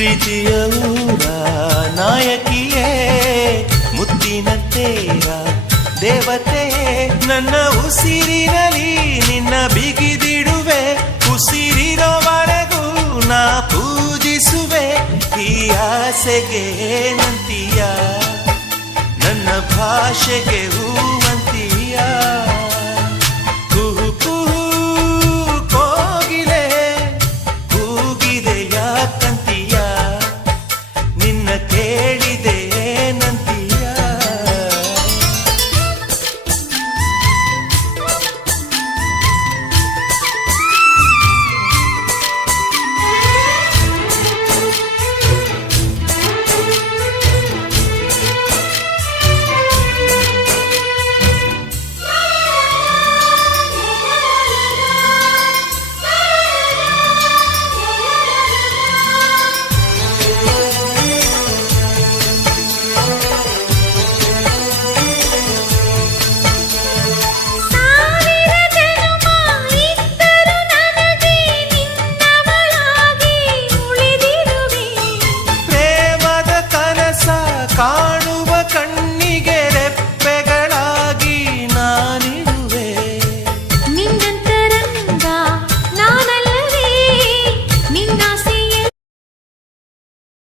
ಪ್ರೀತಿಯ ಊರ ನಾಯಕಿಯೇ ಮುತ್ತಿನ ತೇರ ದೇವತೆ ನನ್ನ ಉಸಿರಿನಲ್ಲಿ ನಿನ್ನ ಬಿಗಿದಿಡುವೆ ಉಸಿರಿರೋವರೆಗೂ ನಾ ಪೂಜಿಸುವೆ ಈ ಆಸೆಗೆ ನಂತೀಯ ನನ್ನ ಭಾಷೆಗೆ ಹೂವಂತೀಯ